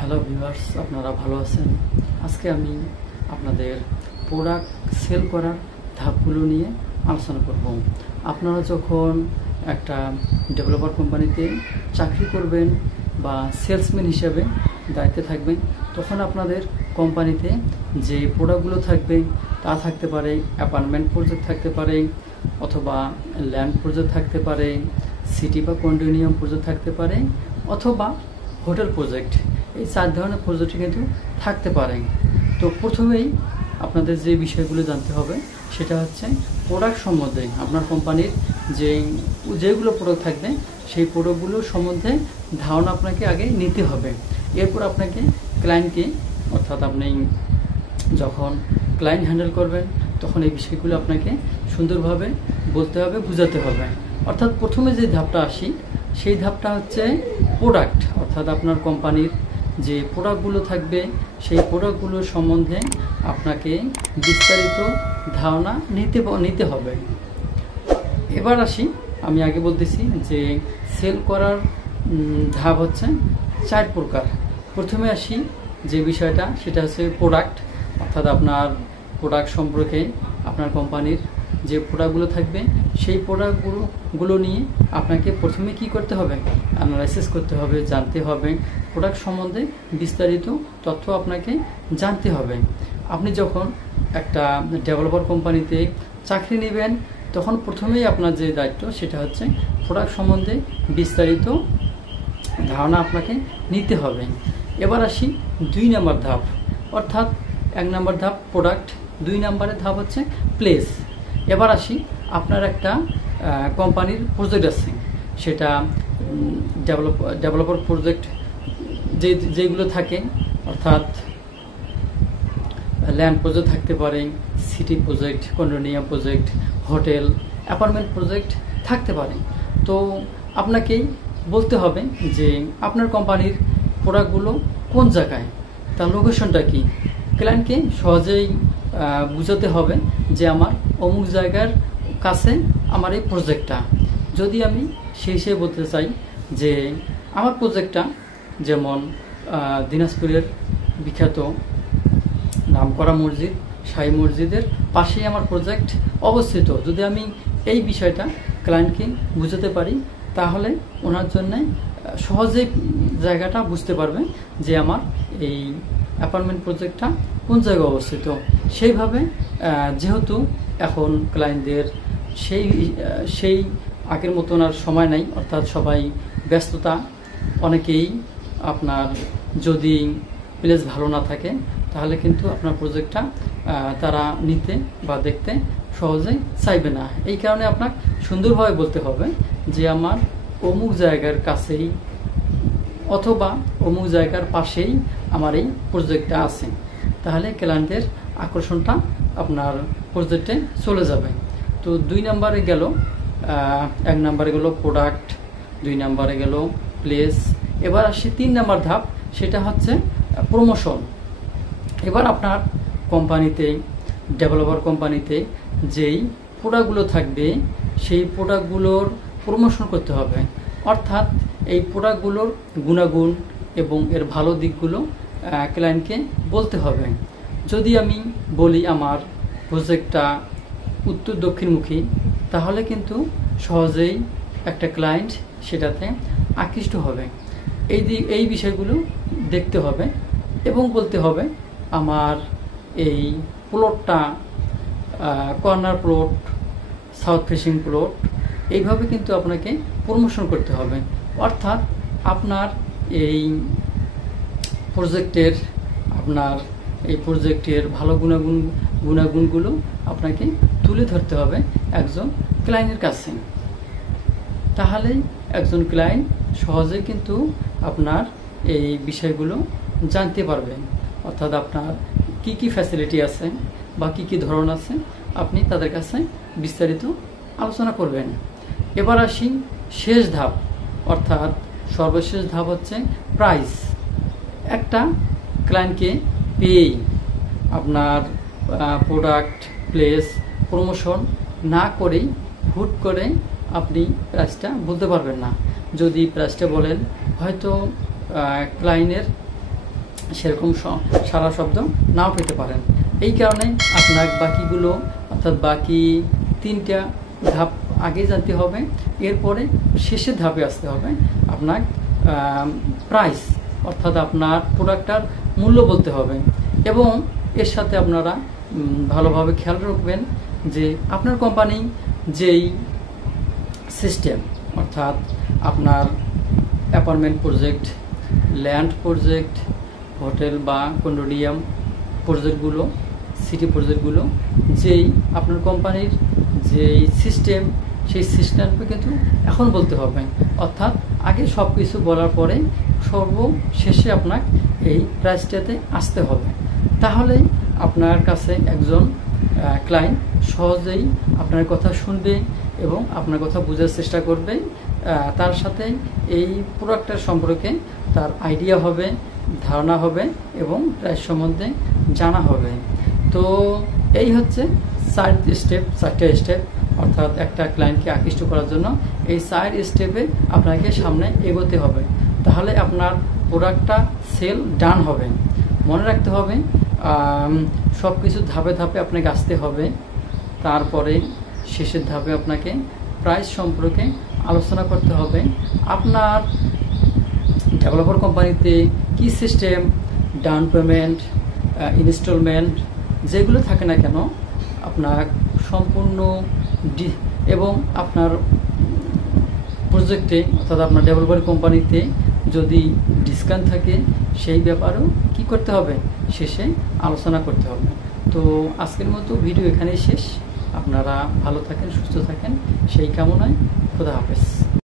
Hello viewers, আপনারা ভালো আছেন? আজকে আমি আপনাদের প্রোডাক্ট সেল করার ধাপগুলো নিয়ে আলোচনা করব। আপনারা যখন একটা ডেভেলপার কোম্পানিতে চাকরি করবেন বা সেলসম্যান হিসেবে দায়িত্বে থাকবেন, তখন আপনাদের কোম্পানিতে যে প্রোডাক্টগুলো থাকবে তা থাকতে পারে অ্যাপার্টমেন্ট প্রজেক্ট থাকতে পারে, অথবা ল্যান্ড প্রজেক্ট থাকতে পারে, সিটি বা কন্ডোমিনিয়াম প্রজেক্ট থাকতে পারে, অথবা হোটেল প্রজেক্ট। এই 4 ধরনের প্রজেক্ট কিন্তু থাকতে পারে। তো প্রথমেই আপনাদের যে বিষয়গুলো জানতে হবে সেটা হচ্ছে প্রোডাক্ট সম্বন্ধে। আপনার কোম্পানির যেগুলো প্রোডাক্ট থাকবে সেই প্রোডাক্টগুলো সম্বন্ধে ধারণা আপনাকে আগে নিতে হবে। এরপর আপনাকে ক্লায়েন্টকে, অর্থাৎ আপনি যখন ক্লায়েন্ট হ্যান্ডেল করবেন তখন এই বিষয়গুলো আপনাকে সুন্দরভাবে বলতে হবে, বোঝাতে হবে। অর্থাৎ প্রথমে যে ধাপটা আসি সেই ধাপটা হচ্ছে প্রোডাক্ট, অর্থাৎ আপনার কোম্পানির যে প্রোডাক্টগুলো থাকবে সেই প্রোডাক্টগুলোর সম্বন্ধে আপনাকে বিস্তারিত ধারণা নিতে হবে। এবার আসি, আমি আগে বলতেছি যে সেল করার ধাপ হচ্ছে 4 প্রকার। প্রথমে আসি যে বিষয়টা, সেটা হচ্ছে প্রোডাক্ট, অর্থাৎ আপনার প্রোডাক্ট সম্পর্কে আপনার কোম্পানির যে প্রোডাক্টগুলো থাকবে সেই প্রোডাক্টগুলো নিয়ে আপনাকে প্রথমে কি করতে হবে, অ্যানালাইসিস করতে হবে, জানতে হবে। প্রোডাক্ট সম্বন্ধে বিস্তারিত তথ্য আপনাকে জানতে হবে। আপনি যখন একটা ডেভেলপার কোম্পানিতে চাকরি নেবেন তখন প্রথমেই আপনার যে দায়িত্ব সেটা হচ্ছে প্রোডাক্ট সম্বন্ধে বিস্তারিত ধারণা আপনাকে নিতে হবে। এবার আসি 2 নম্বর ধাপ, অর্থাৎ 1 নম্বর ধাপ প্রোডাক্ট, 2 নম্বরের ধাপ হচ্ছে প্লেস। এবার আসি, আপনার একটা কোম্পানির প্রজেক্ট আছে, সেটা ডেভেলপার প্রজেক্ট যেগুলো থাকে, অর্থাৎ ল্যান্ড প্রজেক্ট থাকতে পারে, city project, condominium project, hotel, apartment project থাকতে পারে। তো আপনাকেই বলতে হবে যে আপনার কোম্পানির প্রোডাক্টগুলো কোন জায়গায়, তার লোকেশনটা কি। ক্লায়েন্টকে সহজেই বুঝাতে হবে যে আমার অমুক জায়গার কাছে আমার এই প্রজেক্টটা। যদি আমি সেই হিসেবে বলতে চাই যে আমার প্রজেক্টটা যেমন দিনাজপুরের বিখ্যাত নামকরা মসজিদ শাহী মসজিদের পাশেই আমার প্রজেক্ট অবস্থিত, যদি আমি এই বিষয়টা ক্লায়েন্টকে বুঝাতে পারি তাহলে ওনার জন্য সহজেই জায়গাটা বুঝতে পারবে যে আমার এই অ্যাপার্টমেন্ট প্রজেক্টটা কোন জায়গায় অবস্থিত। সেইভাবে যেহেতু এখন ক্লায়েন্টদের সেই আগের মতন আর সময় নাই, অর্থাৎ সবাই ব্যস্ততা, অনেকেই আপনার যদি প্লেস ভালো না থাকে তাহলে কিন্তু আপনার প্রজেক্টটা তারা নিতে বা দেখতে সহজেই চাইবে না। এই কারণে আপনার সুন্দরভাবে বলতে হবে যে আমার অমুক জায়গার কাছেই অথবা অমুক জায়গার পাশেই আমার এই প্রজেক্টটা আছে, তাহলে ক্লায়েন্টের আকর্ষণটা আপনার প্রজেক্টে চলে যাবে। তো 2 নম্বরে গেল, 1 নম্বরে গেল প্রোডাক্ট, 2 নম্বরে গেল প্লেস। এবার আসি 3 নম্বর ধাপ, সেটা হচ্ছে প্রমোশন। এবার আপনার কোম্পানিতে, ডেভেলপার কোম্পানিতে যেই প্রোডাক্টগুলো থাকবে সেই প্রোডাক্টগুলোর প্রমোশন করতে হবে, অর্থাৎ এই প্রোডাক্টগুলোর গুণাগুণ এবং এর ভালো দিকগুলো ক্লায়েন্টকে বলতে হবে। যদি আমি বলি আমার প্রজেক্টটা উত্তর দক্ষিণমুখী, তাহলে কিন্তু সহজেই একটা ক্লায়েন্ট সেটাতে আকৃষ্ট হবে। এই বিষয়গুলো দেখতে হবে এবং বলতে হবে আমার এই প্লটটা corner plot, south facing plot. এইভাবে কিন্তু আপনাকে প্রমোশন করতে হবে, অর্থাৎ আপনার এই প্রজেক্টের ভালো গুণাগুণগুলো আপনাকে তুলে ধরতে হবে একজন ক্লায়েন্টের কাছে। তাহলেই একজন ক্লায়েন্ট সহজে কিন্তু আপনার এই বিষয়গুলো জানতে পারবেন, অর্থাৎ আপনার কি কি ফ্যাসিলিটি আছে বা কি কি ধরন আছে আপনি তাদের কাছে বিস্তারিত আলোচনা করবেন। এবার আসি শেষ ধাপ, অর্থাৎ সর্বশেষ ধাপ হচ্ছে প্রাইস। একটা ক্লায়েন্টকে পেয়েই আপনার প্রোডাক্ট, প্লেস, প্রমোশন না করেই হুট করে আপনি প্রাইসটা বলতে পারবেন না। যদি প্রাইসটা বলেন, হয়তো ক্লায়েন্টের সেরকম সারা শব্দ নাও পেতে পারেন। এই কারণে আপনার বাকিগুলো অর্থাৎ বাকি 3টা ধাপ আগে জানতে হবে, এরপরে শেষের ধাপে আসতে হবে। আপনার প্রাইস অর্থাৎ আপনার প্রোডাক্টটার মূল্য বলতে হবে, এবং এর সাথে আপনারা ভালোভাবে খেয়াল রাখবেন যে আপনার কোম্পানি যেই সিস্টেম অর্থাৎ আপনার apartment project, land project, hotel বা কন্ডোমিনিয়াম প্রজেক্টগুলো, সিটি প্রজেক্টগুলো, যেই আপনার কোম্পানির যেই সিস্টেম, সেই সিস্টেমকে কিন্তু এখন বলতে হবে। অর্থাৎ আগে সব কিছু বলার পরে সর্বশেষে আপনার এই প্রাইসটাতে আসতে হবে। তাহলে আপনার কাছে একজন ক্লায়েন্ট সহজেই আপনার কথা শুনবে এবং আপনার কথা বোঝার চেষ্টা করবে। তার সাথে এই প্রোডাক্টের সম্পর্কে তার আইডিয়া হবে, ধারণা হবে এবং প্রাইস সম্বন্ধে জানা হবে। তো এই হচ্ছে 4টা স্টেপ, অর্থাৎ একটা ক্লায়েন্টকে আকৃষ্ট করার জন্য এই 4 স্টেপে আপনাকে সামনে এগোতে হবে। তাহলে আপনার প্রোডাক্টটা সেল ডান হবে। মনে রাখতে হবে সব কিছু ধাপে ধাপে আপনাকে আসতে হবে। তারপরে শেষের ধাপে আপনাকে প্রাইস সম্পর্কে আলোচনা করতে হবে। আপনার ডেভেলপার কোম্পানিতে কি সিস্টেম, ডাউন পেমেন্ট, ইনস্টলমেন্ট যেগুলো থাকে না কেন, আপনার সম্পূর্ণ এবং আপনার প্রজেক্টে অর্থাৎ আপনার ডেভেলপার কোম্পানিতে যদি ডিসকাউন্ট থাকে সেই ব্যাপারেও কি করতে হবে, শেষে আলোচনা করতে হবে। তো আজকের মতো ভিডিও এখানেই শেষ। আপনারা ভালো থাকেন, সুস্থ থাকেন সেই কামনায়। খোদা হাফেজ।